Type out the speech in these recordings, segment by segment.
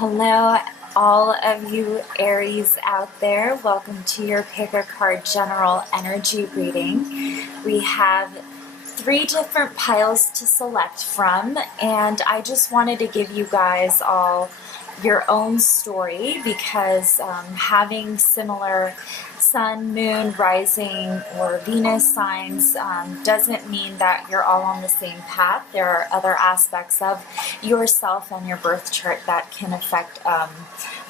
Hello, all of you Aries out there. Welcome to your pickacard general energy reading. We have 3 different piles to select from, and I just wanted to give you guys all your own story because having similar sun, moon, rising, or Venus signs doesn't mean that you're all on the same path. There are other aspects of yourself and your birth chart that can affect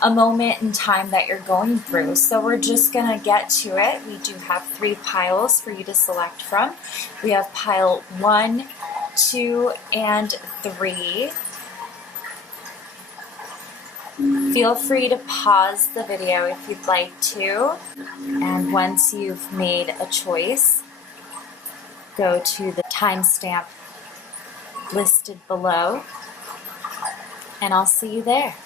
a moment in time that you're going through. So we're just going to get to it. We do have 3 piles for you to select from. We have pile 1, 2, and 3. Feel free to pause the video if you'd like to, and once you've made a choice, go to the timestamp listed below, and I'll see you there.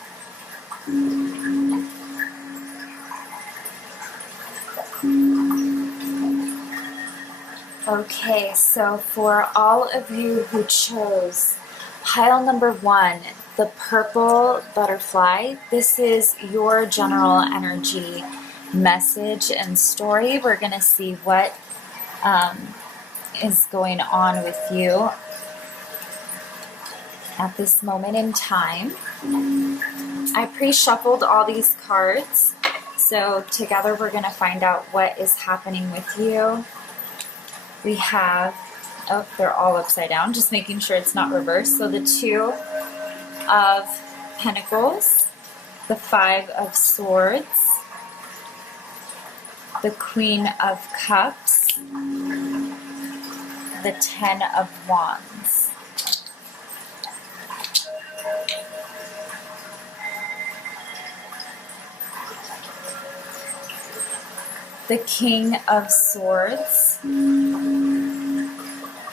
Okay, so for all of you who chose pile number 1, the purple butterfly, this is your general energy message and story. We're going to see what is going on with you at this moment in time. I pre-shuffled all these cards, so together we're going to find out what is happening with you. We have, oh, they're all upside down, just making sure it's not reversed. So the 2 of Pentacles, the 5 of Swords, the Queen of Cups, the 10 of Wands. The King of Swords,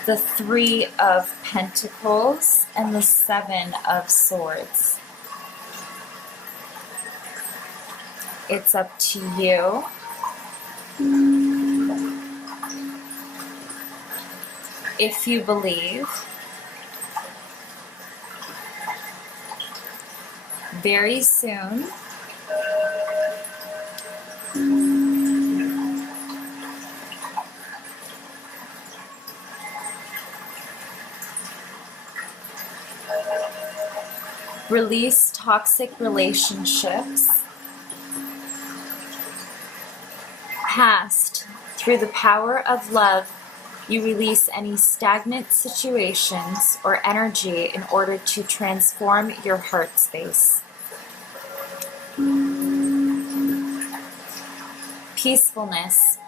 the 3 of Pentacles, and the 7 of Swords. It's up to you. If you believe. Very soon, release toxic relationships. Past, through the power of love, you release any stagnant situations or energy in order to transform your heart space. Peacefulness.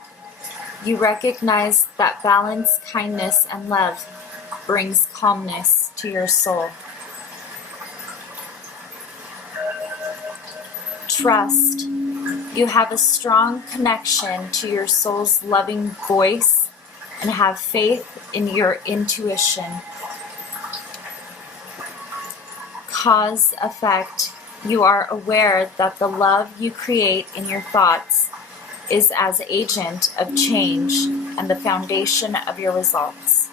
You recognize that balance, kindness, and love brings calmness to your soul. Trust. You have a strong connection to your soul's loving voice and have faith in your intuition. Cause effect. You are aware that the love you create in your thoughts is as agent of change and the foundation of your results.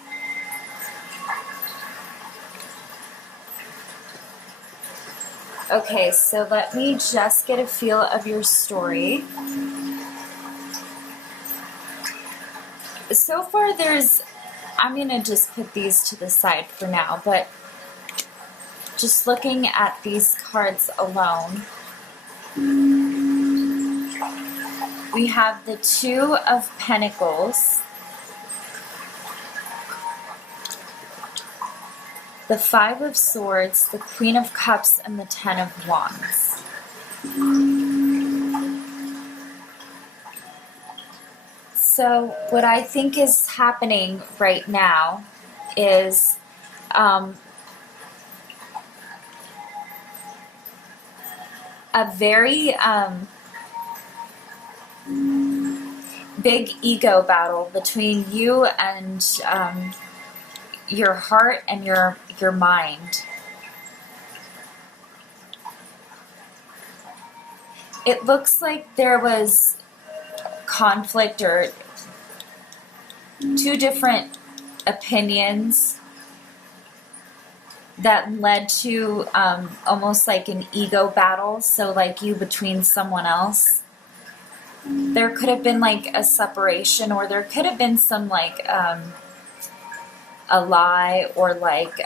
Okay, so let me just get a feel of your story. So far I'm going to just put these to the side for now, but just looking at these cards alone, we have the 2 of Pentacles, the 5 of Swords, the Queen of Cups, and the 10 of Wands. So what I think is happening right now is a very big ego battle between you and your heart and your mind. It looks like there was conflict or 2 different opinions that led to almost like an ego battle. So like you between someone else. There could have been like a separation, or there could have been some like a lie, or like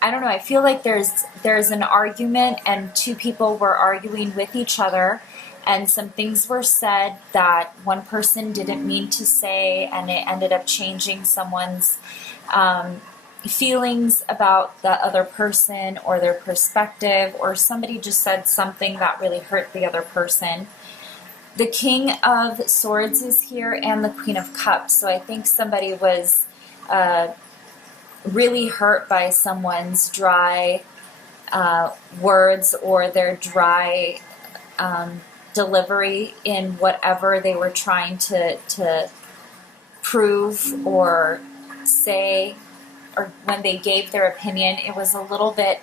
I don't know. I feel like there's an argument, and two people were arguing with each other, and some things were said that one person didn't mean to say, and it ended up changing someone's feelings about the other person or their perspective, or somebody just said something that really hurt the other person. The King of Swords is here, and the Queen of Cups. So I think somebody was really hurt by someone's dry words, or their dry delivery in whatever they were trying to prove or say, or when they gave their opinion. It was a little bit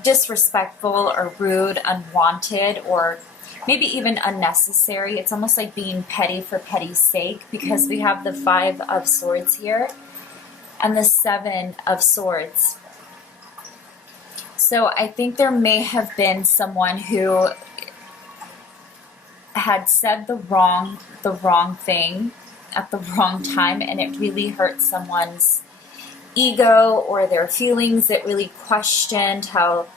disrespectful or rude, unwanted, or maybe even unnecessary. It's almost like being petty for petty's sake, because we have the Five of Swords here and the Seven of Swords. So I think there may have been someone who had said the wrong thing at the wrong time, and it really hurt someone's ego or their feelings. It really questioned how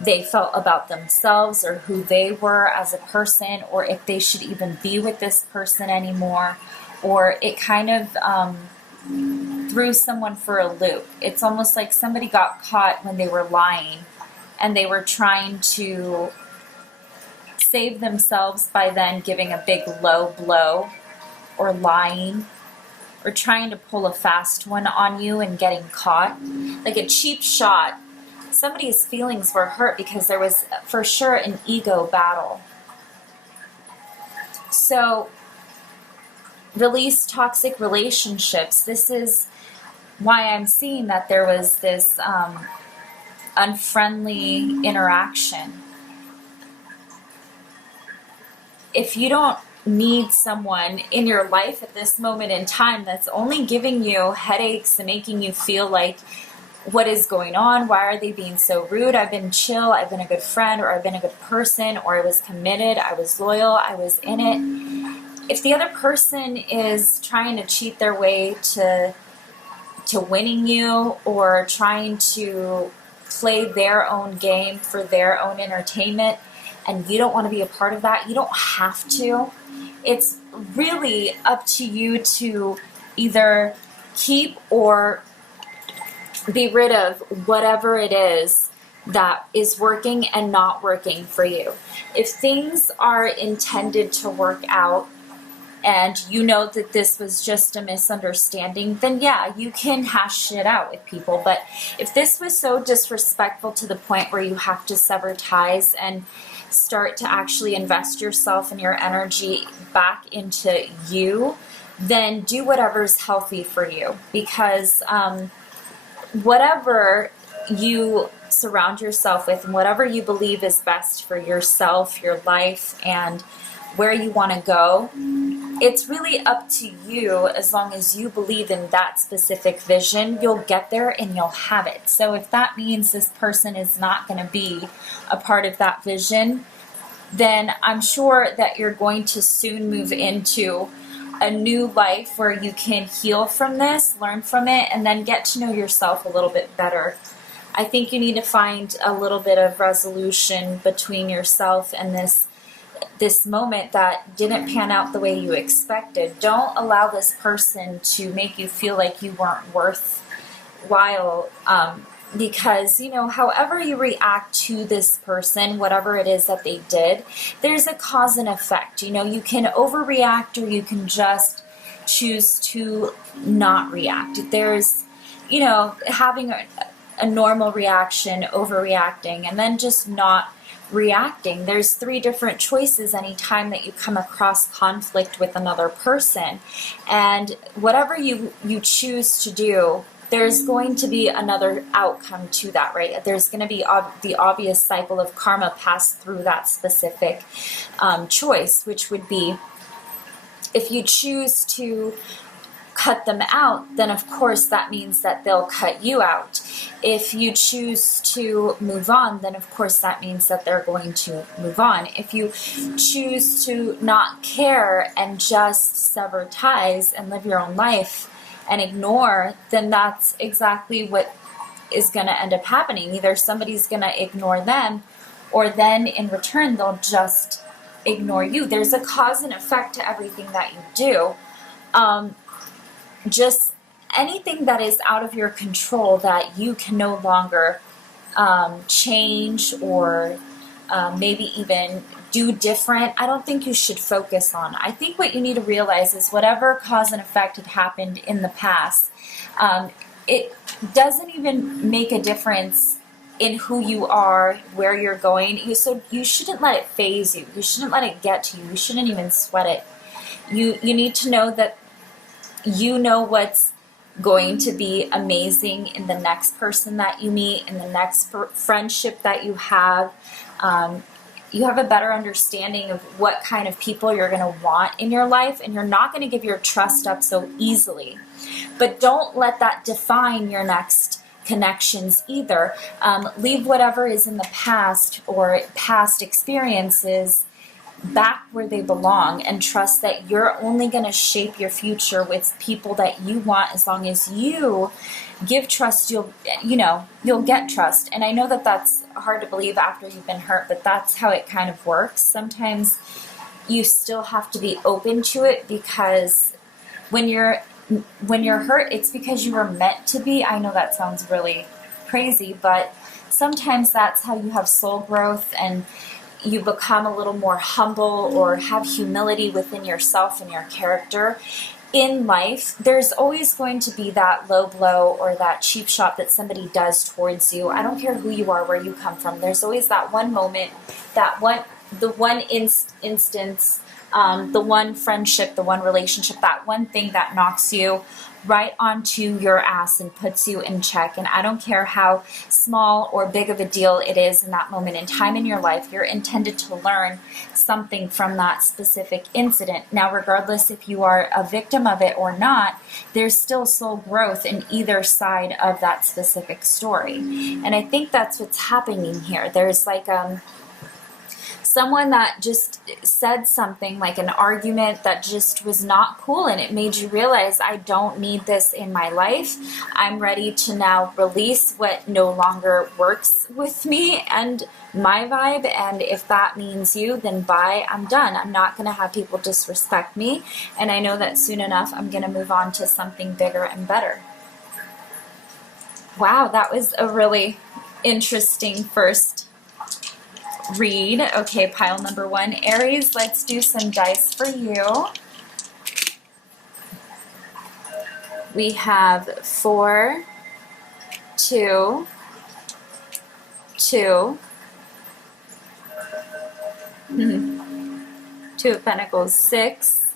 they felt about themselves, or who they were as a person, or if they should even be with this person anymore. Or it kind of threw someone for a loop. It's almost like somebody got caught when they were lying, and they were trying to save themselves by then giving a big low blow, or lying, or trying to pull a fast one on you and getting caught. Like a cheap shot. Somebody's feelings were hurt because there was for sure an ego battle. So release toxic relationships. This is why I'm seeing that there was this unfriendly interaction. If you don't need someone in your life at this moment in time that's only giving you headaches and making you feel like, what is going on? Why are they being so rude? I've been chill, I've been a good friend, or I've been a good person, or I was committed, I was loyal, I was in it. If the other person is trying to cheat their way to winning you, or trying to play their own game for their own entertainment, and you don't want to be a part of that, you don't have to. It's really up to you to either keep or be rid of whatever it is that is working and not working for you. If things are intended to work out, and you know that this was just a misunderstanding, then yeah, you can hash it out with people. But if this was so disrespectful to the point where you have to sever ties and start to actually invest yourself and your energy back into you, then do whatever's healthy for you. Because whatever you surround yourself with, and whatever you believe is best for yourself, your life, and where you want to go, it's really up to you. As long as you believe in that specific vision, you'll get there and you'll have it. So if that means this person is not going to be a part of that vision, then I'm sure that you're going to soon move into a new life where you can heal from this, learn from it, and then get to know yourself a little bit better. I think you need to find a little bit of resolution between yourself and this moment that didn't pan out the way you expected. Don't allow this person to make you feel like you weren't worthwhile, because, you know, however you react to this person, whatever it is that they did, there's a cause and effect. You know, you can overreact, or you can just choose to not react. There's, you know, having a normal reaction, overreacting, and then just not reacting. There's 3 different choices anytime that you come across conflict with another person. And whatever you choose to do, there's going to be another outcome to that, right? There's going to be the obvious cycle of karma passed through that specific choice, which would be, if you choose to cut them out, then of course that means that they'll cut you out. If you choose to move on, then of course that means that they're going to move on. If you choose to not care and just sever ties and live your own life and ignore, then that's exactly what is going to end up happening. Either somebody's going to ignore them, or then in return they'll just ignore you. There's a cause and effect to everything that you do. Just anything that is out of your control that you can no longer change or maybe even do different, I don't think you should focus on. I think what you need to realize is whatever cause and effect had happened in the past, it doesn't even make a difference in who you are, where you're going. So you shouldn't let it phase you. You shouldn't let it get to you. You shouldn't even sweat it. You need to know that you know what's going to be amazing in the next person that you meet, in the next friendship that you have. You have a better understanding of what kind of people you're going to want in your life, and you're not going to give your trust up so easily. But don't let that define your next connections either. Leave whatever is in the past or past experiences back where they belong, and trust that you're only going to shape your future with people that you want. As long as you give trust, you'll get trust. And I know that that's hard to believe after you've been hurt, but that's how it kind of works. Sometimes you still have to be open to it, because when you're hurt, it's because you were meant to be. I know that sounds really crazy, but sometimes that's how you have soul growth, and you become a little more humble or have humility within yourself and your character. In life, there's always going to be that low blow or that cheap shot that somebody does towards you. I don't care who you are, where you come from. There's always that one moment, the one instance, the one friendship, the one relationship, that one thing that knocks you right onto your ass and puts you in check. And I don't care how small or big of a deal it is in that moment in time in your life, you're intended to learn something from that specific incident. Now, regardless if you are a victim of it or not, there's still soul growth in either side of that specific story. And I think that's what's happening here. There's like someone that just said something, like an argument that just was not cool, and it made you realize, I don't need this in my life. I'm ready to now release what no longer works with me and my vibe, and if that means you, then bye, I'm done. I'm not going to have people disrespect me, and I know that soon enough I'm going to move on to something bigger and better. Wow, that was a really interesting first read. Okay, pile number one. Aries, let's do some dice for you. We have 4, 2, 2, 2 of Pentacles, 6,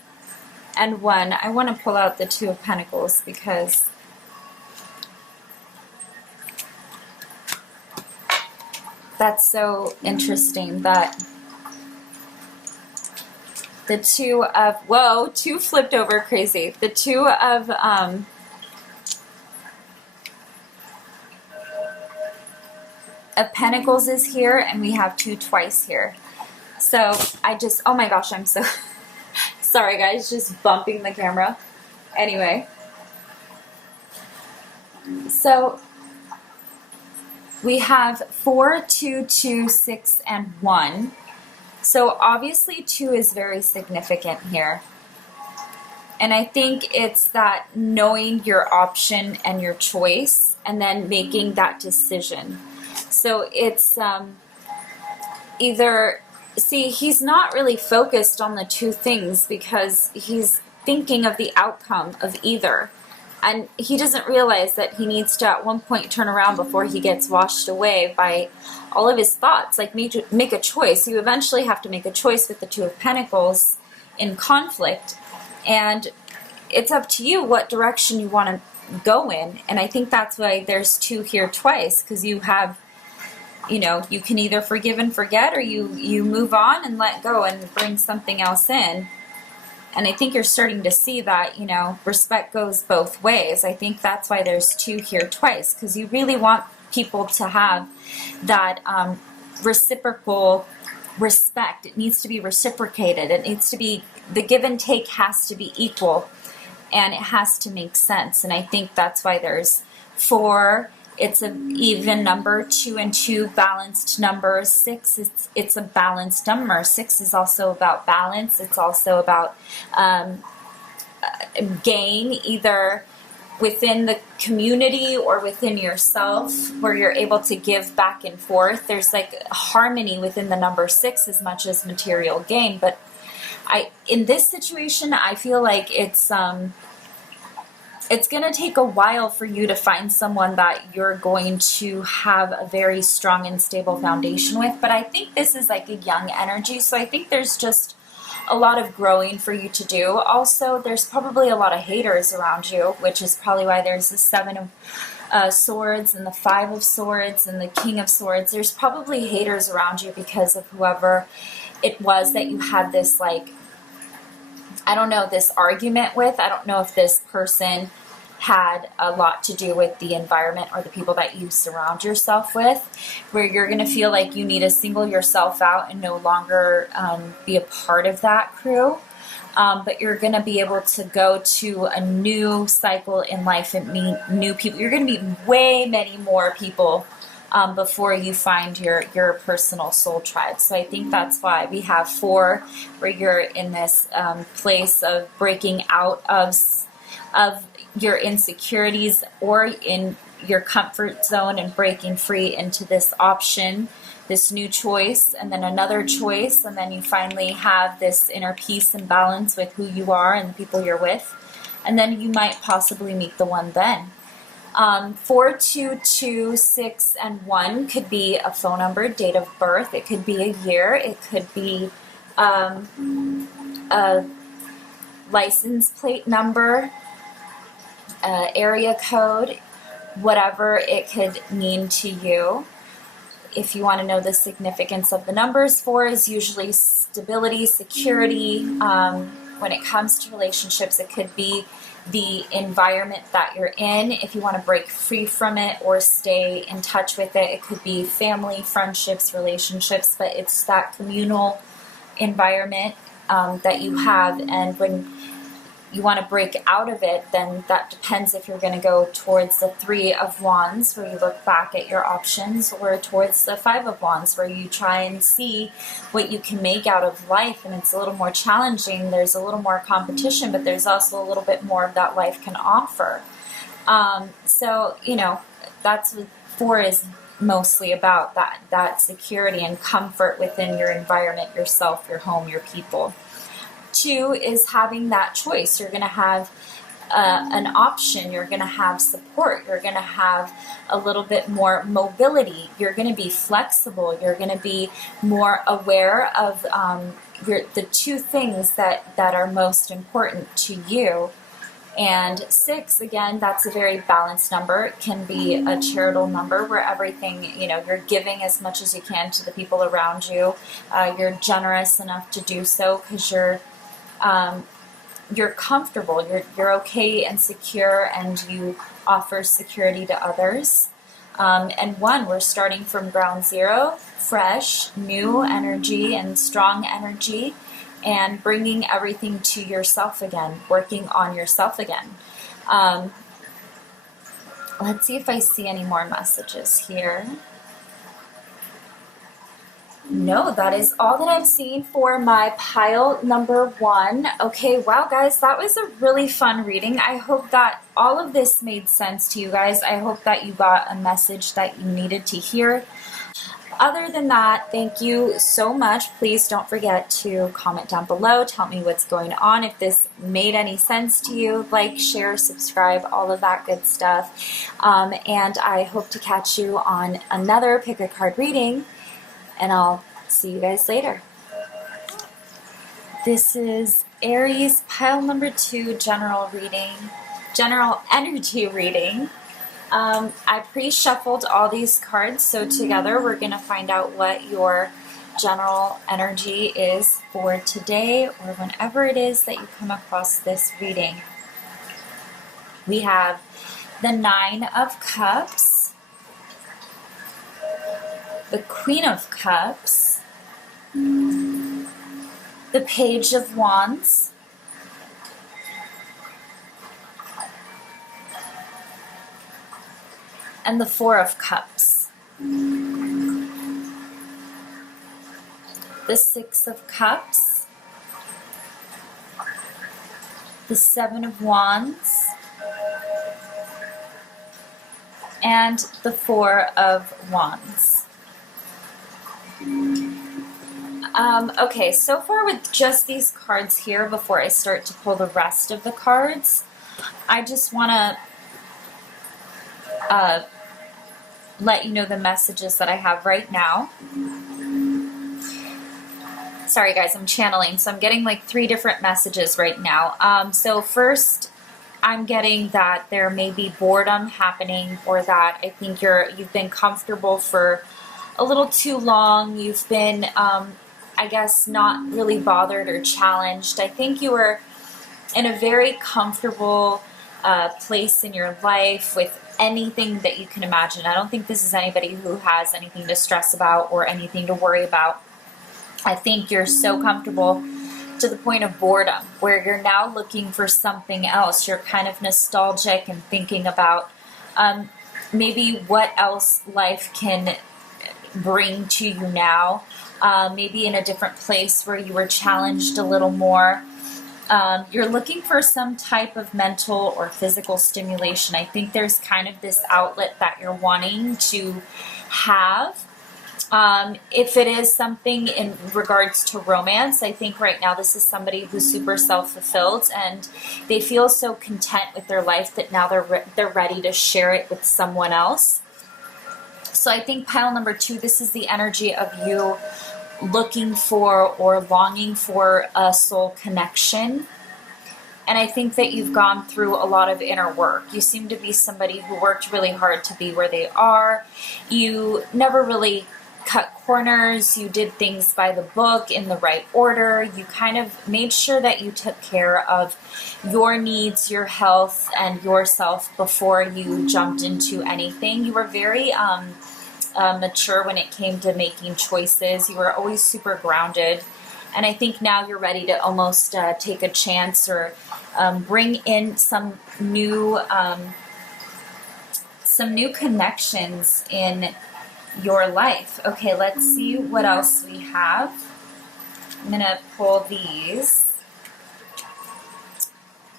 and 1. I want to pull out the 2 of Pentacles because that's so interesting that the 2 of, whoa, 2 flipped over, crazy. The 2 of Pentacles is here, and we have 2 twice here. So I just, oh my gosh, I'm so sorry guys, just bumping the camera. Anyway, so we have 4, 2, 2, 6, and 1. So obviously 2 is very significant here. And I think it's that knowing your option and your choice, and then making that decision. So it's either, see, he's not really focused on the 2 things because he's thinking of the outcome of either. And he doesn't realize that he needs to at one point turn around before he gets washed away by all of his thoughts. Like, make a choice. You eventually have to make a choice with the 2 of Pentacles in conflict. And it's up to you what direction you want to go in. And I think that's why there's 2 here twice, because you have, you know, you can either forgive and forget, or you move on and let go and bring something else in. And I think you're starting to see that, you know, respect goes both ways. I think that's why there's 2 here twice, because you really want people to have that reciprocal respect. It needs to be reciprocated. It needs to be, the give and take has to be equal, and it has to make sense. And I think that's why there's 4. It's an even number. 2 and 2, balanced numbers. 6, it's a balanced number. 6 is also about balance. It's also about gain, either within the community or within yourself, where you're able to give back and forth. There's like harmony within the number 6 as much as material gain. But in this situation, I feel like it's going to take a while for you to find someone that you're going to have a very strong and stable foundation with. But I think this is like a young energy, so I think there's just a lot of growing for you to do. Also, there's probably a lot of haters around you, which is probably why there's the 7 of Swords and the 5 of Swords and the King of Swords. There's probably haters around you because of whoever it was that you had this, like, I don't know, this argument with. I don't know if this person had a lot to do with the environment or the people that you surround yourself with, where you're going to feel like you need to single yourself out and no longer be a part of that crew. But you're going to be able to go to a new cycle in life and meet new people. You're going to meet way many more people before you find your personal soul tribe. So I think that's why we have 4, where you're in this place of breaking out of your insecurities or in your comfort zone and breaking free into this option, this new choice, and then another choice, and then you finally have this inner peace and balance with who you are and the people you're with, and then you might possibly meet the one then. 4, 2, 2, 6, and 1 could be a phone number, date of birth. It could be a year. It could be a license plate number, area code, whatever it could mean to you. If you want to know the significance of the numbers, 4 is usually stability, security. When it comes to relationships, it could be the environment that you're in. If you want to break free from it or stay in touch with it, it could be family, friendships, relationships, but it's that communal environment that you have. And when you want to break out of it, then that depends if you're going to go towards the 3 of Wands, where you look back at your options, or towards the 5 of Wands, where you try and see what you can make out of life. And it's a little more challenging. There's a little more competition, but there's also a little bit more of that life can offer. So, you know, that's what 4 is mostly about, that security and comfort within your environment, yourself, your home, your people. 2 is having that choice. You're going to have an option. You're going to have support. You're going to have a little bit more mobility. You're going to be flexible. You're going to be more aware of the 2 things that are most important to you. And 6, again, that's a very balanced number. It can be a charitable number where everything, you know, you're giving as much as you can to the people around you. You're generous enough to do so because you're comfortable, you're okay and secure, and you offer security to others. And 1, we're starting from ground zero, fresh, new energy and strong energy, and bringing everything to yourself again, working on yourself again. Let's see if I see any more messages here. No, that is all that I've seen for my pile number 1. Okay, wow, guys, that was a really fun reading. I hope that all of this made sense to you guys. I hope that you got a message that you needed to hear. Other than that, thank you so much. Please don't forget to comment down below. Tell me what's going on. If this made any sense to you, like, share, subscribe, all of that good stuff. And I hope to catch you on another pick a card reading. And I'll see you guys later. This is Aries pile number 2 general reading, general energy reading. I pre-shuffled all these cards, so together we're going to find out what your general energy is for today or whenever it is that you come across this reading. We have the Nine of Cups, the Queen of Cups, the Page of Wands, and the Four of Cups. The Six of Cups, the Seven of Wands, and the Four of Wands. Okay, so far with just these cards here, before I start to pull the rest of the cards, I just want to let you know the messages that I have right now. Sorry guys, I'm channeling, so I'm getting like 3 different messages right now. So first, I'm getting that there may be boredom happening, or that I think you've been comfortable for a little too long. You've been, I guess, not really bothered or challenged. I think you were in a very comfortable place in your life with anything that you can imagine. I don't think this is anybody who has anything to stress about or anything to worry about. I think you're so comfortable to the point of boredom, where you're now looking for something else. You're kind of nostalgic and thinking about maybe what else life can bring to you now. Maybe in a different place where you were challenged a little more. You're looking for some type of mental or physical stimulation. I think there's kind of this outlet that you're wanting to have. If it is something in regards to romance, I think right now this is somebody who's super self-fulfilled and they feel so content with their life that now they're ready to share it with someone else. So I think pile number 2, this is the energy of you looking for or longing for a soul connection. And I think that you've gone through a lot of inner work. You seem to be somebody who worked really hard to be where they are. You never really cut corners. You did things by the book in the right order. You kind of made sure that you took care of your needs, your health, and yourself before you jumped into anything. You were very mature when it came to making choices. You were always super grounded. And I think now you're ready to almost take a chance or bring in some new connections in your life. Okay, let's see what else we have. I'm going to pull these.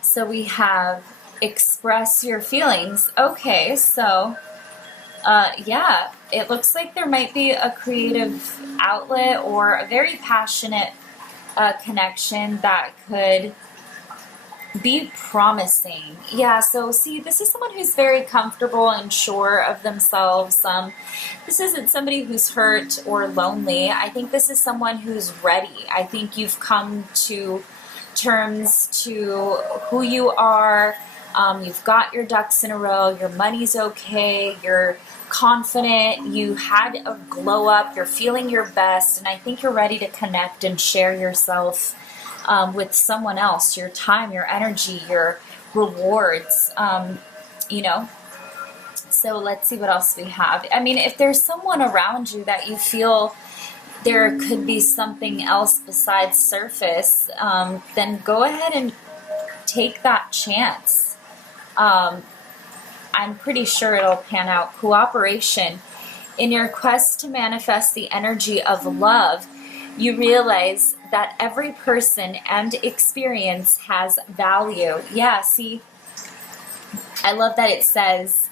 So we have express your feelings. Okay, so yeah, it looks like there might be a creative outlet or a very passionate connection that could be promising. Yeah, so see, this is someone who's very comfortable and sure of themselves. This isn't somebody who's hurt or lonely. I think this is someone who's ready. I think you've come to terms to who you are. You've got your ducks in a row. Your money's okay. You're confident. You had a glow up. You're feeling your best. And I think you're ready to connect and share yourself with someone else, your time, your energy, your rewards, you know. So let's see what else we have. I mean, if there's someone around you that you feel there could be something else besides surface, then go ahead and take that chance. I'm pretty sure it'll pan out. Cooperation. In your quest to manifest the energy of love, you realize that every person and experience has value. Yeah, see, I love that it says,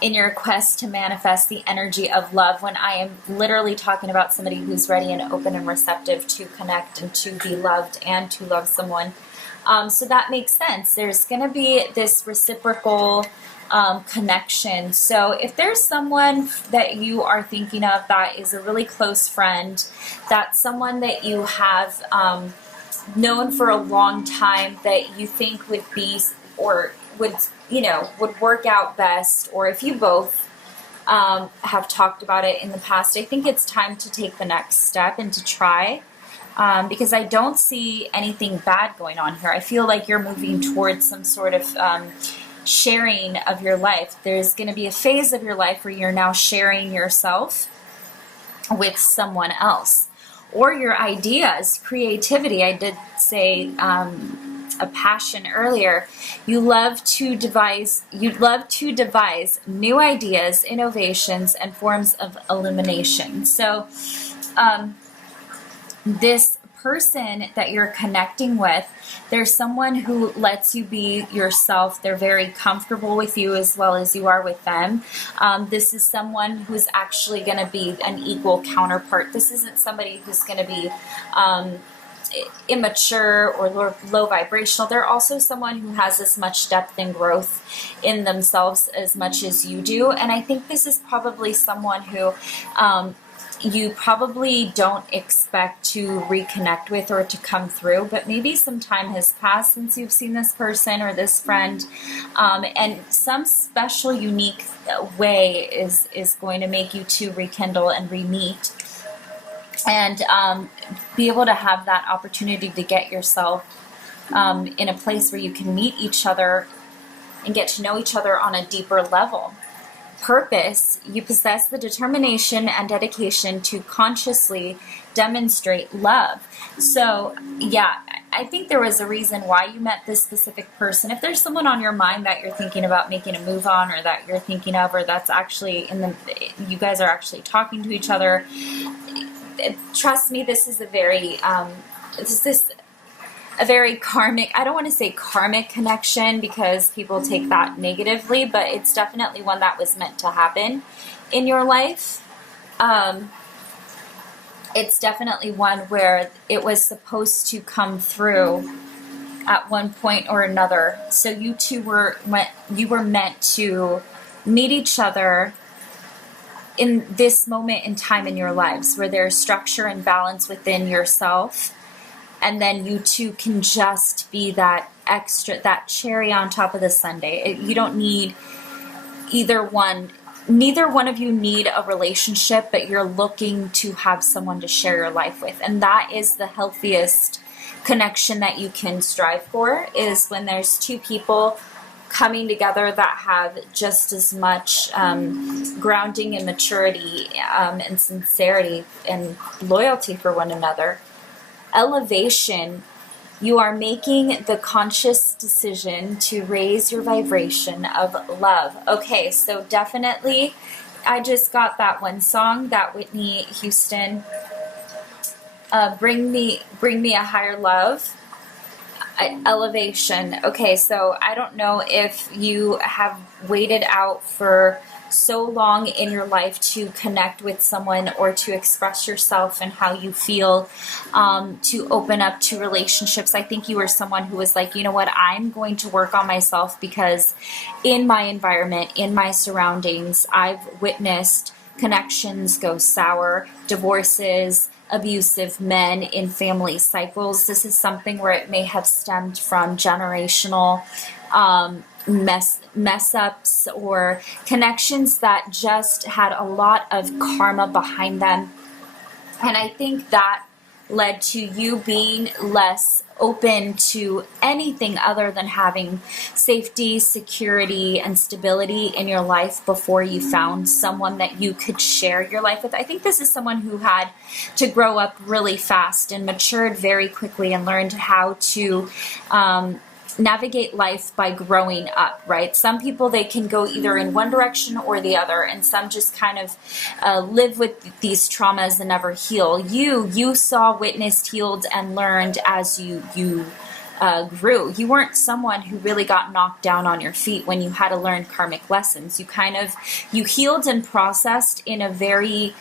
in your quest to manifest the energy of love, when I am literally talking about somebody who's ready and open and receptive to connect and to be loved and to love someone. So that makes sense. There's going to be this reciprocal connection. So if there's someone that you are thinking of that is a really close friend, that's someone that you have known for a long time that you think would be, or would, you know, would work out best, or if you both have talked about it in the past. I think it's time to take the next step and to try. Because I don't see anything bad going on here. I feel like you're moving towards some sort of sharing of your life. There's going to be a phase of your life where you're now sharing yourself with someone else. Or your ideas, creativity. I did say a passion earlier. You'd love to devise new ideas, innovations, and forms of illumination. So this person that you're connecting with, there's someone who lets you be yourself. They're very comfortable with you as well as you are with them. This is someone who's actually going to be an equal counterpart. This isn't somebody who's going to be immature or low vibrational. They're also someone who has as much depth and growth in themselves as much as you do. And I think this is probably someone who you probably don't expect to reconnect with or to come through, but maybe some time has passed since you've seen this person or this friend, and some special, unique way is going to make you two rekindle and re-meet, and be able to have that opportunity to get yourself in a place where you can meet each other and get to know each other on a deeper level. Purpose, you possess the determination and dedication to consciously demonstrate love. So yeah, I think there was a reason why you met this specific person. If there's someone on your mind that you're thinking about making a move on, or that you're thinking of, or that's actually you guys are actually talking to each other, trust me, this is a very a very karmic, I don't want to say karmic connection because people take that negatively, but it's definitely one that was meant to happen in your life. It's definitely one where it was supposed to come through at one point or another. So you two were meant to meet each other in this moment in time in your lives where there's structure and balance within yourself. And then you two can just be that extra, that cherry on top of the sundae. You don't need either one. Neither one of you need a relationship, but you're looking to have someone to share your life with. And that is the healthiest connection that you can strive for, is when there's two people coming together that have just as much grounding and maturity and sincerity and loyalty for one another. Elevation, you are making the conscious decision to raise your vibration of love. Okay, so definitely, I just got that one song, that Whitney Houston, Bring Me a Higher Love, elevation. Okay, so I don't know if you have waited out for so long in your life to connect with someone or to express yourself and how you feel, to open up to relationships. I think you were someone who was like, you know what, I'm going to work on myself because in my environment, in my surroundings, I've witnessed connections go sour, divorces, abusive men in family cycles. This is something where it may have stemmed from generational mess ups or connections that just had a lot of karma behind them. And I think that led to you being less open to anything other than having safety, security, and stability in your life before you found someone that you could share your life with. I think this is someone who had to grow up really fast and matured very quickly and learned how to navigate life by growing up, right? Some people, they can go either in one direction or the other, and some just kind of live with these traumas and never heal. You saw, witnessed, healed, and learned as you grew. You weren't someone who really got knocked down on your feet when you had to learn karmic lessons. You healed and processed in a very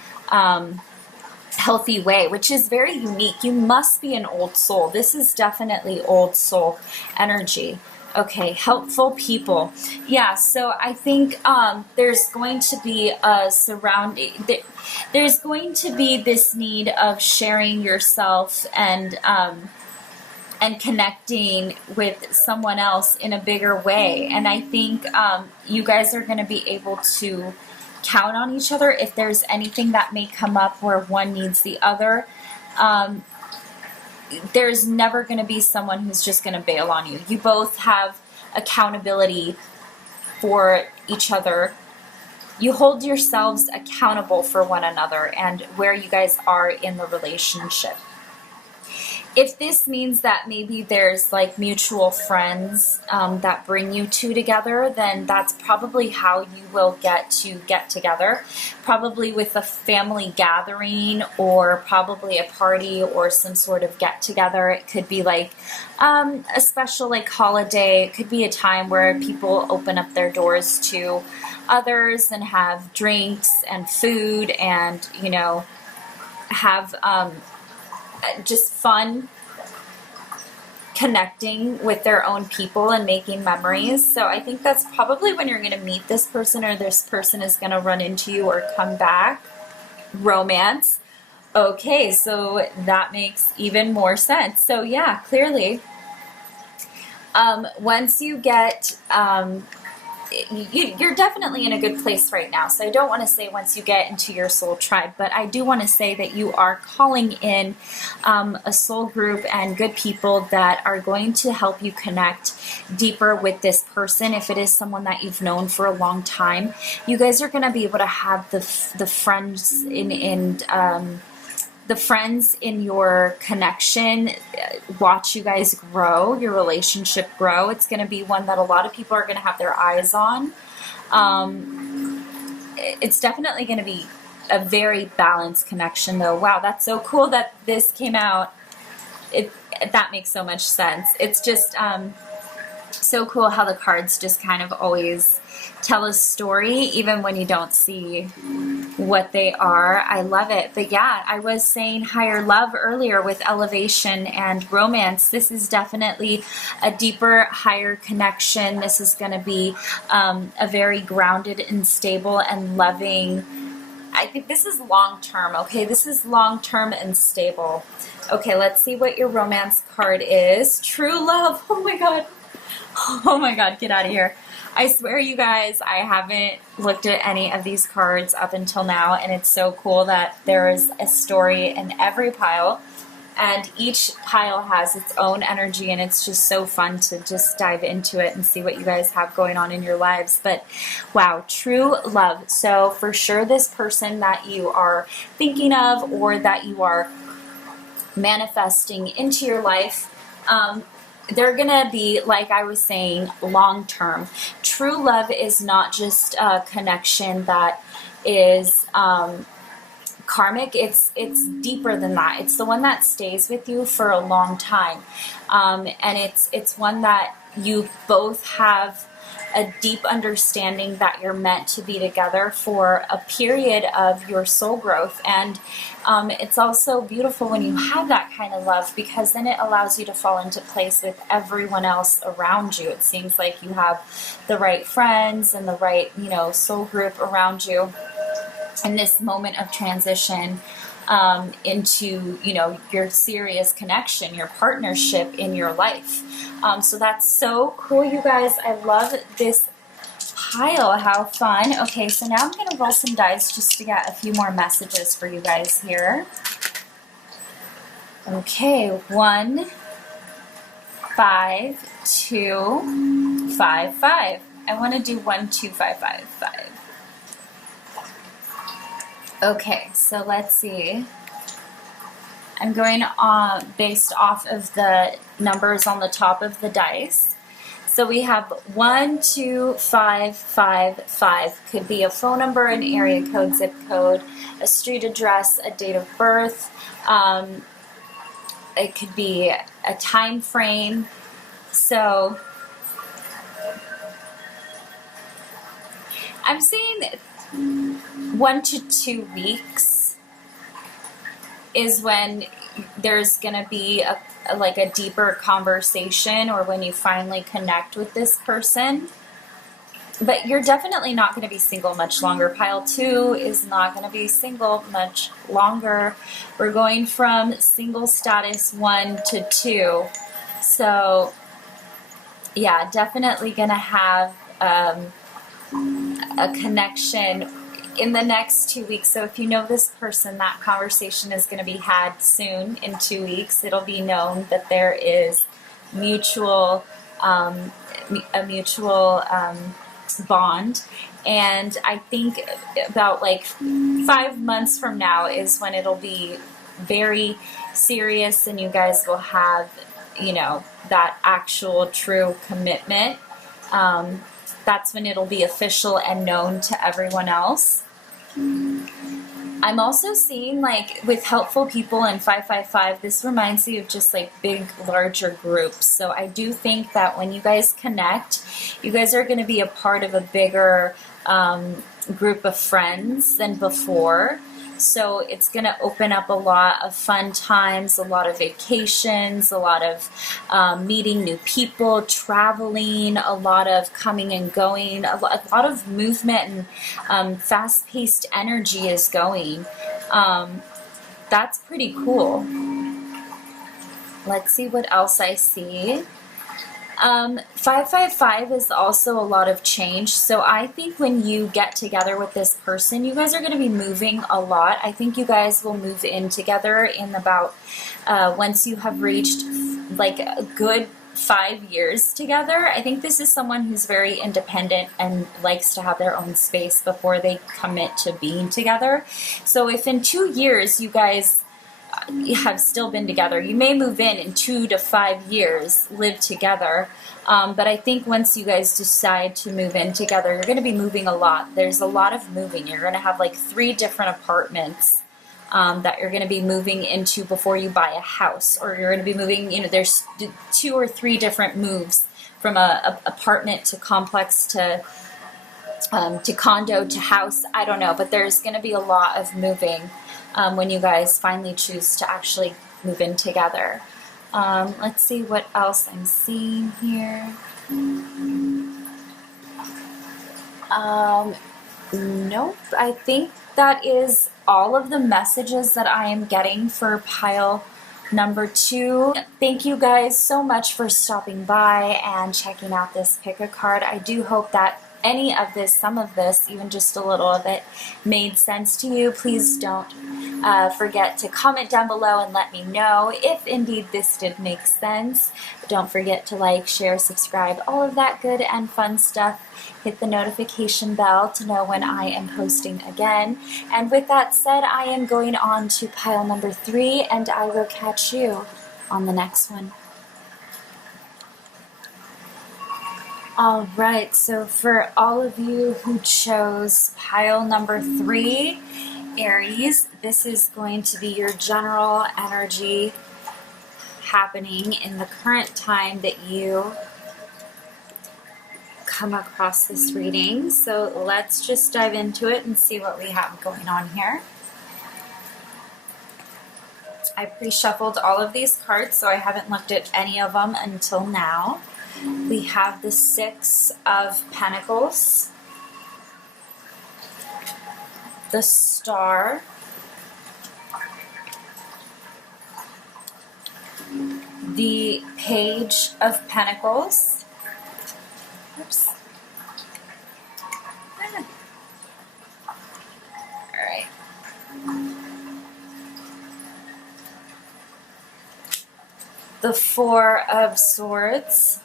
healthy way, which is very unique. You must be an old soul. This is definitely old soul energy. Okay, helpful people. Yeah, so I think there's going to be there's going to be this need of sharing yourself and connecting with someone else in a bigger way. And I think you guys are going to be able to count on each other. If there's anything that may come up where one needs the other, there's never going to be someone who's just going to bail on you. You both have accountability for each other. You hold yourselves accountable for one another and where you guys are in the relationship. If this means that maybe there's like mutual friends that bring you two together, then that's probably how you will get together. Probably with a family gathering, or probably a party or some sort of get together. It could be like a special like holiday. It could be a time where people open up their doors to others and have drinks and food and, you know, have just fun connecting with their own people and making memories. So I think that's probably when you're going to meet this person, or this person is going to run into you or come back. Romance. Okay, so that makes even more sense. So yeah, clearly, once you get you're definitely in a good place right now. So I don't want to say once you get into your soul tribe, but I do want to say that you are calling in a soul group and good people that are going to help you connect deeper with this person. If it is someone that you've known for a long time, you guys are going to be able to have the friends the friends in your connection watch you guys grow, your relationship grow. It's going to be one that a lot of people are going to have their eyes on. It's definitely going to be a very balanced connection, though. Wow, that's so cool that this came out. That makes so much sense. It's just so cool how the cards just kind of always tell a story, even when you don't see what they are. I love it. But yeah, I was saying higher love earlier with elevation and romance. This is definitely a deeper, higher connection. This is going to be a very grounded and stable and loving. I think this is long-term, okay? This is long-term and stable. Okay, let's see what your romance card is. True love. Oh my God. Oh my God, get out of here. I swear, you guys, I haven't looked at any of these cards up until now, and it's so cool that there is a story in every pile, and each pile has its own energy, and it's just so fun to just dive into it and see what you guys have going on in your lives. But wow, true love. So for sure, this person that you are thinking of or that you are manifesting into your life, they're going to be, like I was saying, long-term. True love is not just a connection that is karmic. It's deeper than that. It's the one that stays with you for a long time. And it's one that you both have a deep understanding that you're meant to be together for a period of your soul growth. And it's also beautiful when you have that kind of love, because then it allows you to fall into place with everyone else around you. It seems like you have the right friends and the right, you know, soul group around you in this moment of transition into, you know, your serious connection, your partnership in your life. So that's so cool, you guys. I love this pile. How fun. Okay, so now I'm going to roll some dice just to get a few more messages for you guys here. Okay, 1, 5, 2, 5, 5. I want to do 1, 2, 5, 5, 5. Okay, so let's see. I'm going based off of the numbers on the top of the dice. So we have 1, 2, 5, 5, 5. Could be a phone number, an area code, zip code, a street address, a date of birth. It could be a time frame. So I'm seeing 1 to 2 weeks is when there's going to be a deeper conversation, or when you finally connect with this person. But you're definitely not going to be single much longer. Pile 2 is not going to be single much longer. We're going from single status 1 to 2. So yeah, definitely going to have a connection in the next 2 weeks. So if you know this person, that conversation is going to be had soon in 2 weeks. It'll be known that there is mutual, a mutual bond. And I think about like 5 months from now is when it'll be very serious and you guys will have, you know, that actual true commitment. That's when it'll be official and known to everyone else. I'm also seeing, like, with helpful people in 555, this reminds me of just like big, larger groups. So I do think that when you guys connect, you guys are going to be a part of a bigger group of friends than before. So it's going to open up a lot of fun times, a lot of vacations, a lot of meeting new people, traveling, a lot of coming and going, a lot of movement and fast-paced energy is going. That's pretty cool. Let's see what else I see. 555 is also a lot of change. So I think when you get together with this person, you guys are going to be moving a lot. I think you guys will move in together in about, once you have reached like a good 5 years together. I think this is someone who's very independent and likes to have their own space before they commit to being together. So if in 2 years you guys have still been together, you may move in 2 to 5 years, live together. But I think once you guys decide to move in together, you're going to be moving a lot. There's a lot of moving. You're going to have like 3 different apartments that you're going to be moving into before you buy a house, or you're going to be moving, you know, there's 2 or 3 different moves from a apartment to complex to condo to house. I don't know, but there's going to be a lot of moving when you guys finally choose to actually move in together. Let's see what else I'm seeing here. Nope, I think that is all of the messages that I am getting for pile number 2. Thank you guys so much for stopping by and checking out this pick a card. I do hope that any of this, some of this, even just a little of it, made sense to you. Please don't forget to comment down below and let me know if indeed this did make sense. Don't forget to like, share, subscribe, all of that good and fun stuff. Hit the notification bell to know when I am posting again. And with that said, I am going on to pile number 3, and I will catch you on the next one. Alright, so for all of you who chose pile number 3, Aries, this is going to be your general energy happening in the current time that you come across this reading. So let's just dive into it and see what we have going on here. I pre-shuffled all of these cards, so I haven't looked at any of them until now. We have the 6 of Pentacles, the Star, the Page of Pentacles, oops, alright, the 4 of Swords,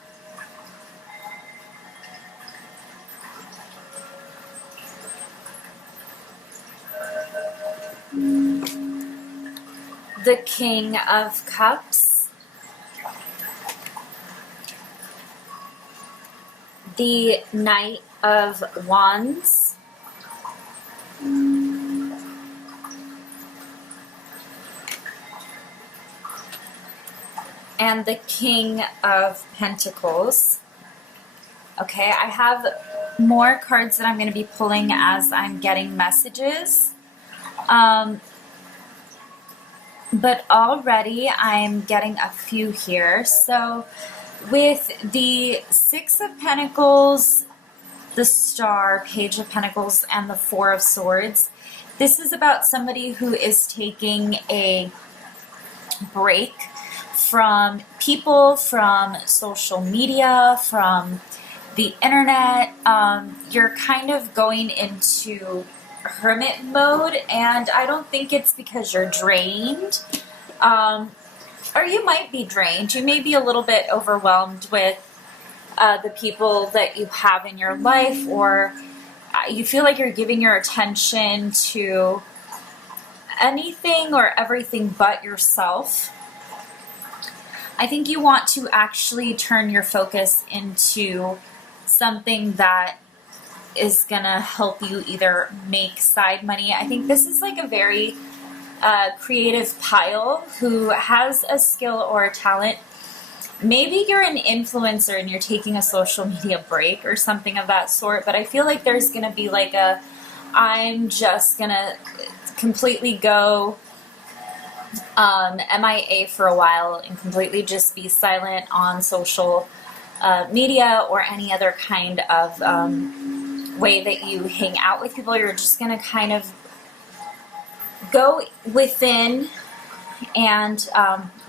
the King of Cups, the Knight of Wands, and the King of Pentacles. Okay, I have more cards that I'm going to be pulling as I'm getting messages. But already I'm getting a few here. So with the 6 of Pentacles, the Star, Page of Pentacles, and the 4 of Swords, this is about somebody who is taking a break from people, from social media, from the internet. You're kind of going into hermit mode, and I don't think it's because you're drained. Or you might be drained. You may be a little bit overwhelmed with the people that you have in your life, or you feel like you're giving your attention to anything or everything but yourself. I think you want to actually turn your focus into something that is gonna help you either make side money. I think this is like a very creative pile who has a skill or a talent. Maybe you're an influencer and you're taking a social media break or something of that sort, but I feel like there's gonna be like I'm just gonna completely go MIA for a while and completely just be silent on social media or any other kind of way that you hang out with people. You're just going to kind of go within and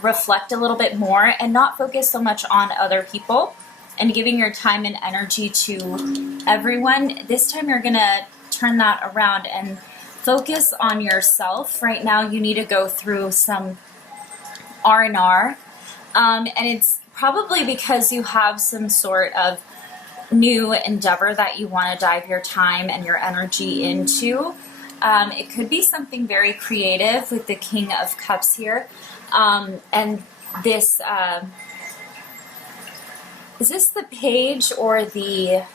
reflect a little bit more and not focus so much on other people and giving your time and energy to everyone. This time you're going to turn that around and focus on yourself. Right now you need to go through some R&R, and it's probably because you have some sort of new endeavor that you want to dive your time and your energy into. It could be something very creative with the King of Cups here, and this is this the Page or the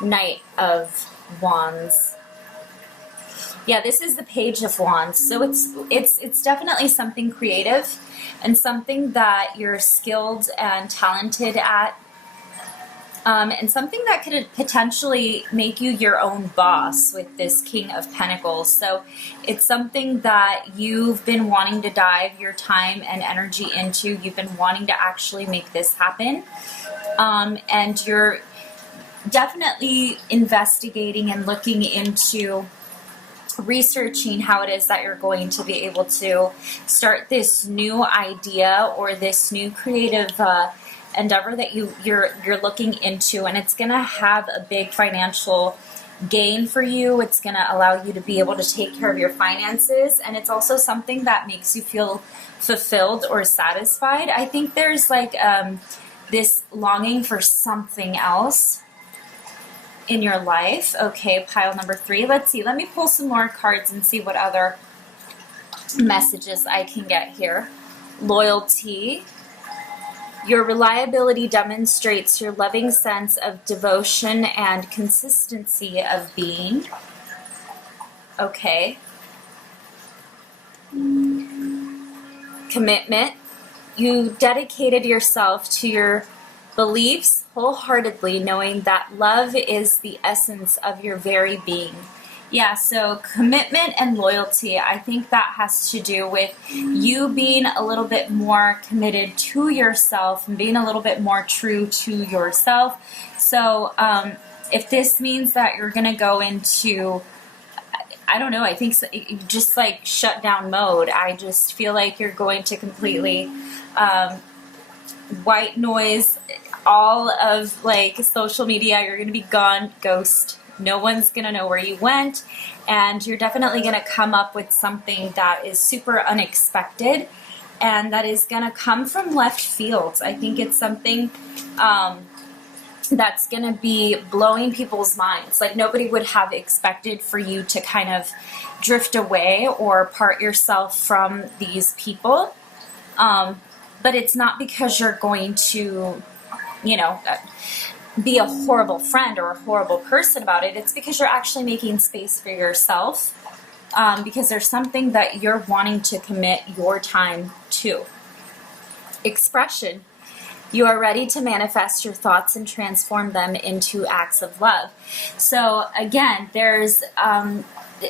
Knight of Wands? Yeah, this is the Page of Wands. So it's definitely something creative and something that you're skilled and talented at, and something that could potentially make you your own boss with this King of Pentacles. So it's something that you've been wanting to dive your time and energy into. You've been wanting to actually make this happen, and you're definitely investigating and looking into researching how it is that you're going to be able to start this new idea or this new creative endeavor that you're looking into, and it's going to have a big financial gain for you. It's going to allow you to be able to take care of your finances, and it's also something that makes you feel fulfilled or satisfied. I think there's like this longing for something else in your life. Okay, pile number 3. Let's see. Let me pull some more cards and see what other messages I can get here. Loyalty. Your reliability demonstrates your loving sense of devotion and consistency of being. Okay. Commitment. You dedicated yourself to your beliefs wholeheartedly, knowing that love is the essence of your very being. Yeah, so commitment and loyalty, I think that has to do with you being a little bit more committed to yourself and being a little bit more true to yourself. So if this means that you're going to go into, I don't know, I think just like shutdown mode, I just feel like you're going to completely white noise all of like social media. You're going to be gone, ghost. No one's going to know where you went, and you're definitely going to come up with something that is super unexpected and that is going to come from left field. I think it's something that's going to be blowing people's minds. Like nobody would have expected for you to kind of drift away or part yourself from these people. But it's not because you're going to, you know, be a horrible friend or a horrible person about it. It's because you're actually making space for yourself, because there's something that you're wanting to commit your time to. Expression. You are ready to manifest your thoughts and transform them into acts of love. So again, there's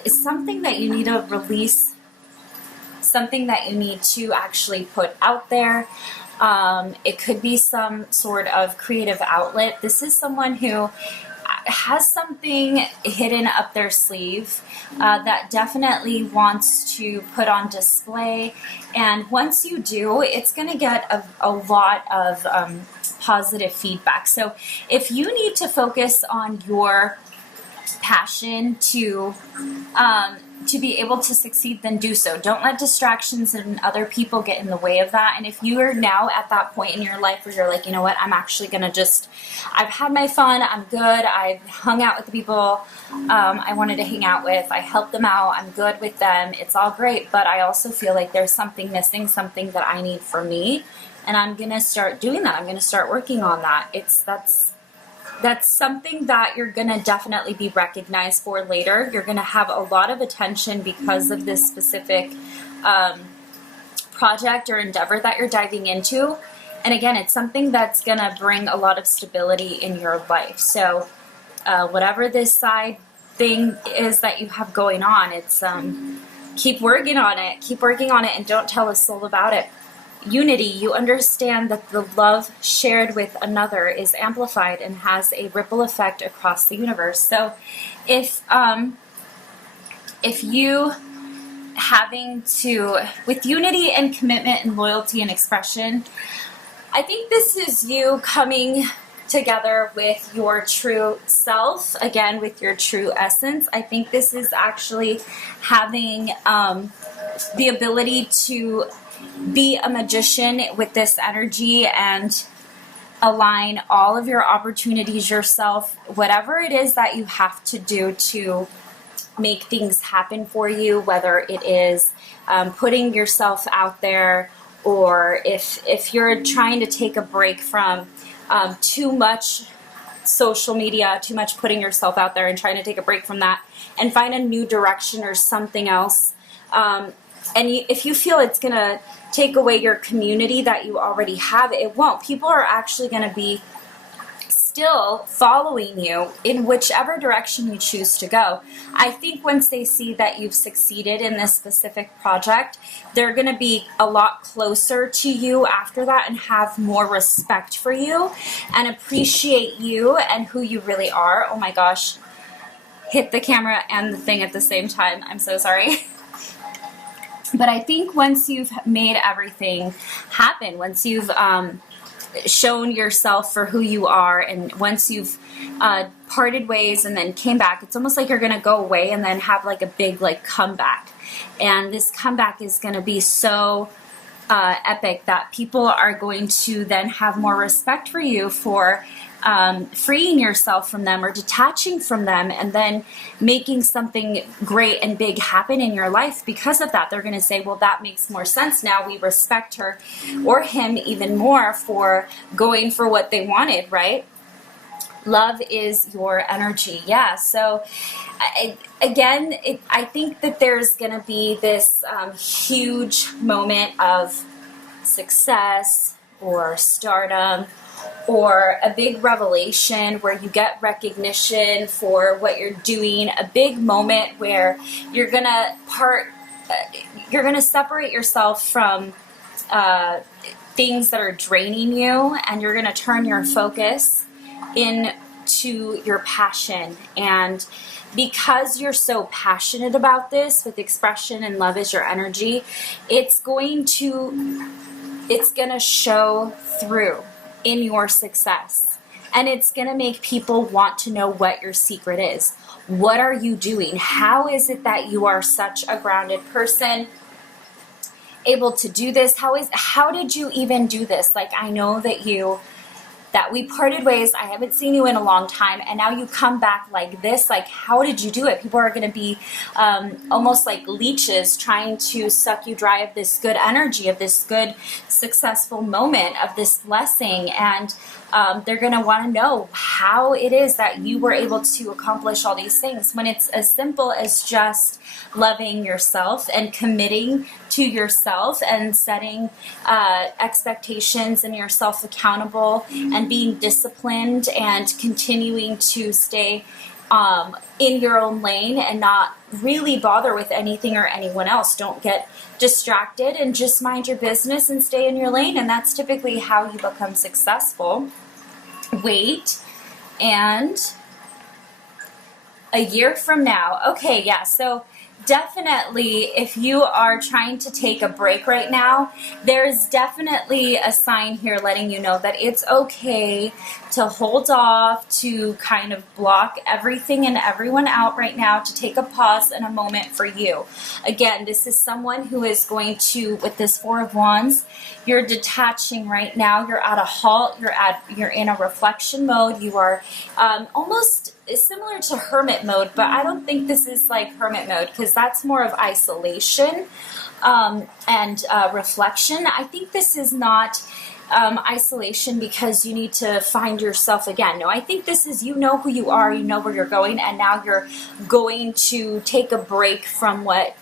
something that you need to release, something that you need to actually put out there. It could be some sort of creative outlet. This is someone who has something hidden up their sleeve that definitely wants to put on display. And once you do, it's going to get a lot of positive feedback. So if you need to focus on your passion to be able to succeed, then do so. Don't let distractions and other people get in the way of that. And if you are now at that point in your life where you're like, you know what, I'm actually gonna I've had my fun, I'm good, I've hung out with the people I wanted to hang out with, I helped them out, I'm good with them, it's all great, but I also feel like there's something missing, something that I need for me, and I'm gonna start doing that. I'm gonna start working on that. That's something that you're going to definitely be recognized for later. You're going to have a lot of attention because of this specific project or endeavor that you're diving into. And again, it's something that's going to bring a lot of stability in your life. So whatever this side thing is that you have going on, it's keep working on it. Keep working on it and don't tell a soul about it. Unity, you understand that the love shared with another is amplified and has a ripple effect across the universe. So if you with unity and commitment and loyalty and expression, I think this is you coming together with your true self, again, with your true essence. I think this is actually having the ability to be a magician with this energy and align all of your opportunities yourself, whatever it is that you have to do to make things happen for you, whether it is putting yourself out there, or if you're trying to take a break from too much social media, too much putting yourself out there and trying to take a break from that and find a new direction or something else. If you feel it's going to take away your community that you already have, it won't. People are actually going to be still following you in whichever direction you choose to go. I think once they see that you've succeeded in this specific project, they're going to be a lot closer to you after that and have more respect for you and appreciate you and who you really are. Oh my gosh. Hit the camera and the thing at the same time. I'm so sorry. But I think once you've made everything happen, once you've shown yourself for who you are, and once you've parted ways and then came back, it's almost like you're going to go away and then have like a big comeback. And this comeback is going to be so epic that people are going to then have more respect for you for freeing yourself from them or detaching from them and then making something great and big happen in your life because of that. They're going to say, well, that makes more sense now. We respect her or him even more for going for what they wanted, right? Love is your energy. Yeah. So I think that there's going to be this huge moment of success or stardom or a big revelation where you get recognition for what you're doing, a big moment where you're going to separate yourself from things that are draining you, and you're going to turn your focus into your passion. And because you're so passionate about this with expression and love is your energy, it's going to show through in your success. And it's going to make people want to know what your secret is. What are you doing? How is it that you are such a grounded person, able to do this? How did you even do this? I know that we parted ways. I haven't seen you in a long time, and now you come back like this. How did you do it? People are going to be almost like leeches trying to suck you dry of this good energy, of this good successful moment, of this blessing, and they're going to want to know how it is that you were able to accomplish all these things when it's as simple as just loving yourself and committing to yourself and setting expectations and yourself accountable and being disciplined and continuing to stay in your own lane and not really bother with anything or anyone else. Don't get distracted and just mind your business and stay in your lane. And that's typically how you become successful. Wait, and a year from now, okay, yeah, so definitely, if you are trying to take a break right now, there's definitely a sign here letting you know that it's okay to hold off, to kind of block everything and everyone out right now, to take a pause and a moment for you. Again, this is someone who is going to, with this Four of Wands, you're detaching right now. You're at a halt. You're in a reflection mode. You are almost similar to hermit mode, but I don't think this is like hermit mode, because that's more of isolation and reflection. I think this is not isolation because you need to find yourself again. No, I think this is, you know who you are, you know where you're going, and now you're going to take a break from what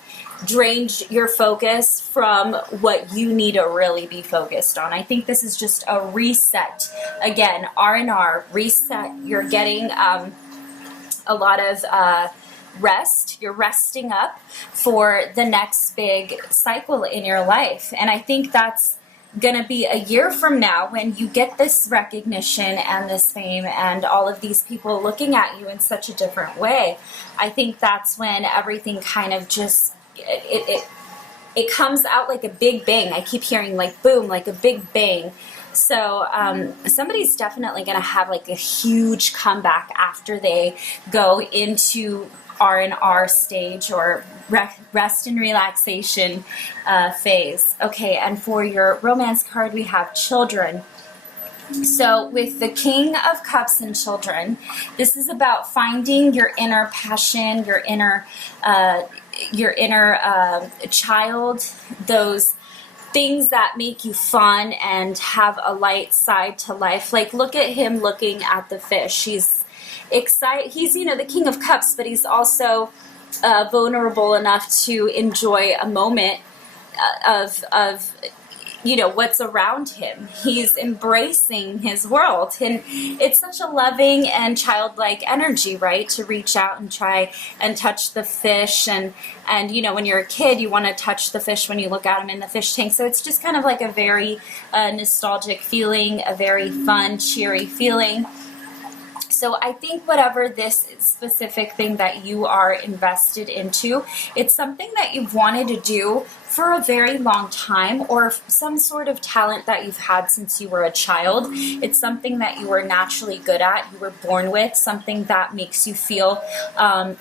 drained your focus, from what you need to really be focused on. I think this is just a reset. Again, R&R, reset. You're getting a lot of rest. You're resting up for the next big cycle in your life. And I think that's going to be a year from now when you get this recognition and this fame and all of these people looking at you in such a different way. I think that's when everything kind of just it comes out like a big bang. I keep hearing like boom, like a big bang. So somebody's definitely going to have like a huge comeback after they go into R&R stage, or rest and relaxation phase. Okay, and for your romance card, we have children. So with the King of Cups and children, this is about finding your inner passion, your inner child, those things that make you fun and have a light side to life. Like, look at him looking at the fish. He's excited. He's, you know, the King of Cups, but he's also vulnerable enough to enjoy a moment of you know, what's around him. He's embracing his world, and it's such a loving and childlike energy, right, to reach out and try and touch the fish. And you know, when you're a kid, you want to touch the fish when you look at him in the fish tank. So it's just kind of like a very nostalgic feeling, a very fun, cheery feeling. So I think whatever this specific thing that you are invested into, it's something that you've wanted to do for a very long time, or some sort of talent that you've had since you were a child. It's something that you were naturally good at, you were born with, something that makes you feel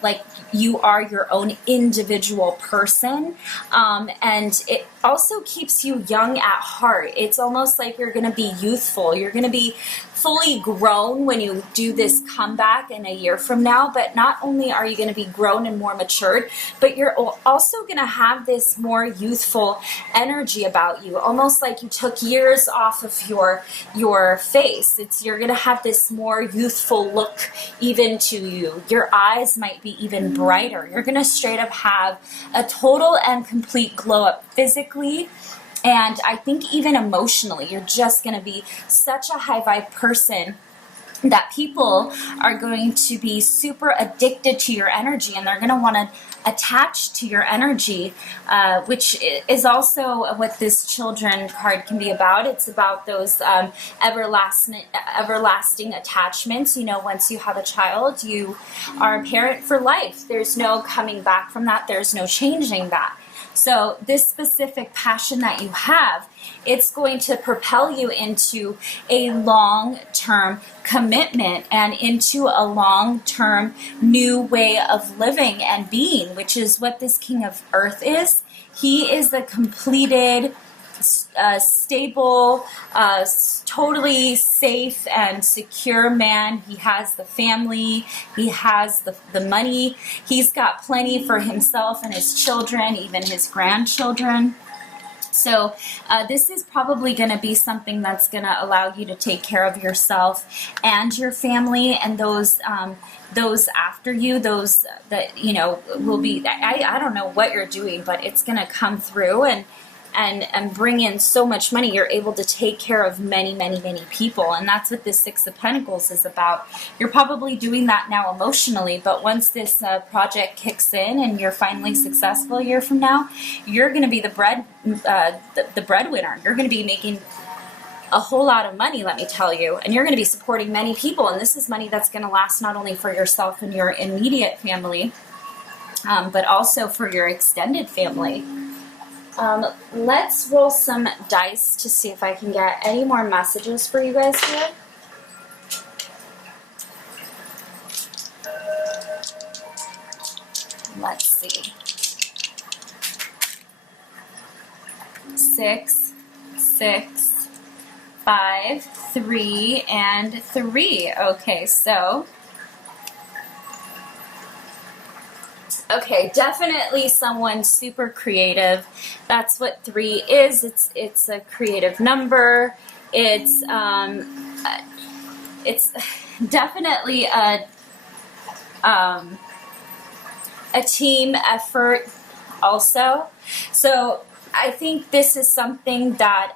like you are your own individual person. And it also keeps you young at heart. It's almost like you're going to be youthful. You're going to be fully grown when you do this comeback in a year from now. But not only are you going to be grown and more matured, but you're also going to have this more youthful energy about you, almost like you took years off of your face. You're going to have this more youthful look even to you. Your eyes might be even brighter. You're going to straight up have a total and complete glow up physically. And I think even emotionally, you're just going to be such a high vibe person that people are going to be super addicted to your energy, and they're going to want to attach to your energy, which is also what this children card can be about. It's about those everlasting attachments. You know, once you have a child, you are a parent for life. There's no coming back from that. There's no changing that. So this specific passion that you have, it's going to propel you into a long-term commitment and into a long-term new way of living and being, which is what this King of Earth is. He is the completed, stable, totally safe and secure man. He has the family, he has the money, he's got plenty for himself and his children, even his grandchildren. So this is probably going to be something that's going to allow you to take care of yourself and your family, and those after you, those that, you know, will be, I don't know what you're doing, but it's going to come through and bring in so much money. You're able to take care of many, many, many people. And that's what this Six of Pentacles is about. You're probably doing that now emotionally, but once this project kicks in and you're finally successful a year from now, you're going to be the breadwinner. You're going to be making a whole lot of money, let me tell you, and you're going to be supporting many people. And this is money that's going to last not only for yourself and your immediate family, but also for your extended family. Let's roll some dice to see if I can get any more messages for you guys here. Let's see. 6, 6, 5, 3, and 3. Okay, so okay, definitely someone super creative. That's what 3 is. It's a creative number. It's definitely a team effort also. So I think this is something that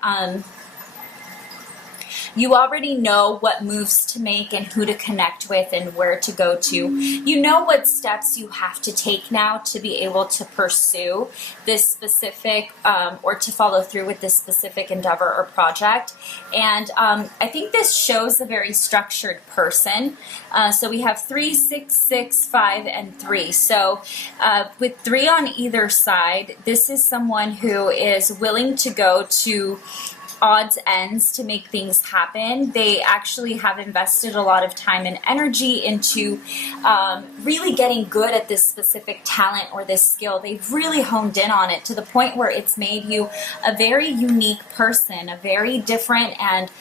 you already know what moves to make and who to connect with and where to go to. You know what steps you have to take now to be able to pursue this specific or to follow through with this specific endeavor or project. And I think this shows a very structured person. So we have 3, 6, 6, 5, and 3. So with 3 on either side, this is someone who is willing to go to odds ends to make things happen. They actually have invested a lot of time and energy into really getting good at this specific talent or this skill. They've really honed in on it to the point where it's made you a very unique person, a very different and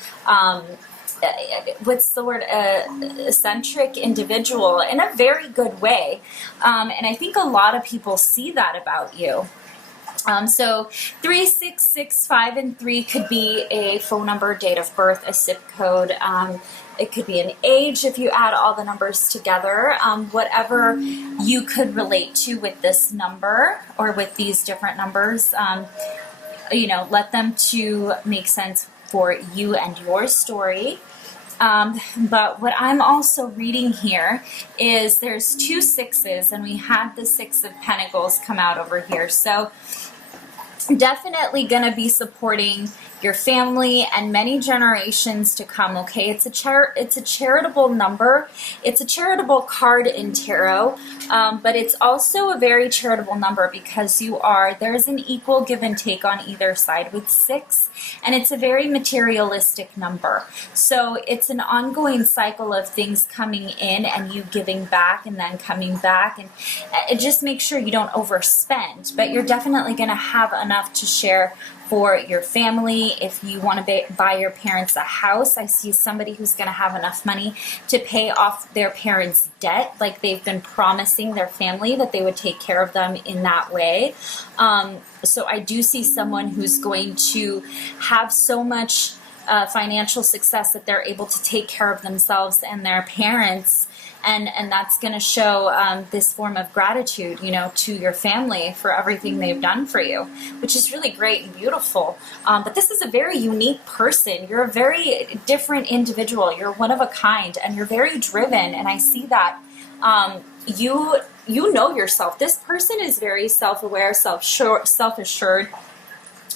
what's the word, eccentric individual in a very good way. And I think a lot of people see that about you. So 3, 6, 6, 5, and 3 could be a phone number, date of birth, a zip code. It could be an age if you add all the numbers together. Whatever you could relate to with this number or with these different numbers, you know, let them to make sense for you and your story. But what I'm also reading here is there's 2 6s, and we had the 6 of Pentacles come out over here. So definitely going to be supporting your family and many generations to come. Okay, it's a charitable number. It's a charitable card in tarot, but it's also a very charitable number because there's an equal give and take on either side with 6, and it's a very materialistic number. So it's an ongoing cycle of things coming in and you giving back and then coming back, and just make sure you don't overspend, but you're definitely going to have enough to share for your family. If you want to buy your parents a house, I see somebody who's going to have enough money to pay off their parents' debt, like they've been promising their family that they would take care of them in that way. So I do see someone who's going to have so much financial success that they're able to take care of themselves and their parents. And that's going to show this form of gratitude, you know, to your family for everything they've done for you, which is really great and beautiful. But this is a very unique person. You're a very different individual. You're one of a kind, and you're very driven. And I see that you know yourself. This person is very self-aware, self-assured,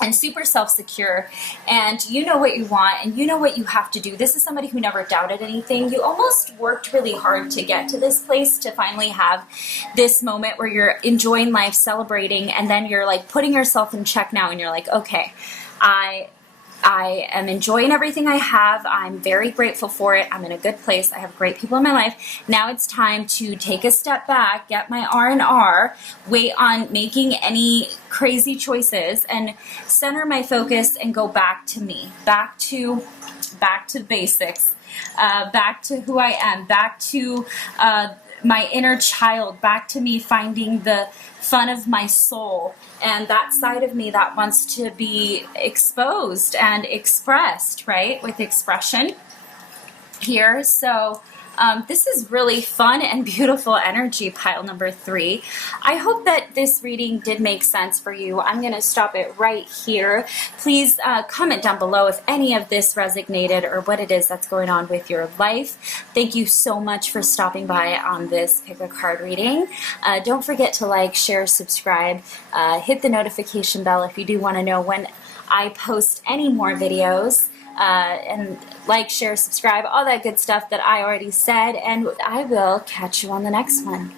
and super self-secure, and you know what you want and you know what you have to do. This is somebody who never doubted anything. You almost worked really hard to get to this place, to finally have this moment where you're enjoying life, celebrating, and then you're like putting yourself in check now, and you're like, okay, I am enjoying everything I have. I'm very grateful for it. I'm in a good place. I have great people in my life. Now it's time to take a step back, get my R&R, wait on making any crazy choices, and center my focus and go back to me, back to basics, back to who I am, back to my inner child, back to me finding the fun of my soul and that side of me that wants to be exposed and expressed, right, with expression here. So this is really fun and beautiful energy, pile number 3. I hope that this reading did make sense for you. I'm going to stop it right here. Please comment down below if any of this resonated or what it is that's going on with your life. Thank you so much for stopping by on this pick a card reading. Don't forget to like, share, subscribe, hit the notification bell if you do want to know when I post any more videos. And like, share, subscribe, all that good stuff that I already said, and I will catch you on the next one.